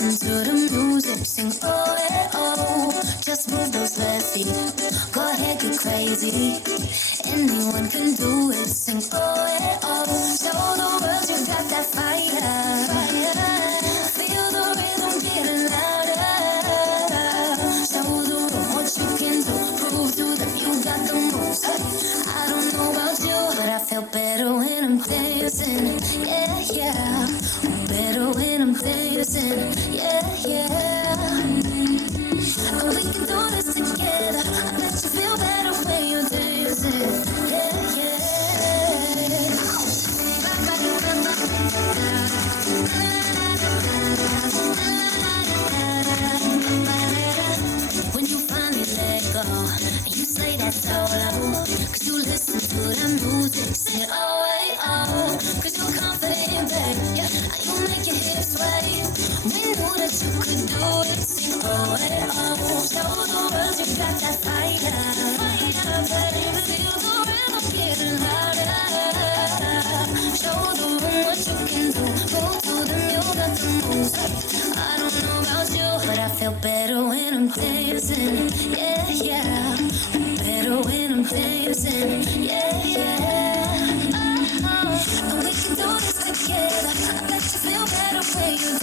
listen to the music, sing oh eh oh. Just move those left feet, go ahead get crazy. Anyone can do it, sing oh eh oh. Show the world you got that fire. Feel the rhythm getting louder. Show the world what you can do, prove to them you got the moves. I don't know about you, but I feel better when I'm dancing. Yeah, yeah. Better when I'm dancing. Yeah, yeah. And we can do this together. I bet you feel better when you're dancing. Yeah, yeah. When you finally let go and you say that solo, cause you listen to the music, sing it oh, hey, oh. Cause you're confident, babe, yeah, you make your hips sway. We knew that you could do it, sing oh, hey, oh. Show the world you got that fire, baby, feel the rhythm getting louder. Show the room what you can do, go to them, you got the moves. I don't know about you, but I feel better when I'm dancing, yeah, yeah. Better when I'm dancing, yeah, yeah. And we can do this together. I bet you feel better when you're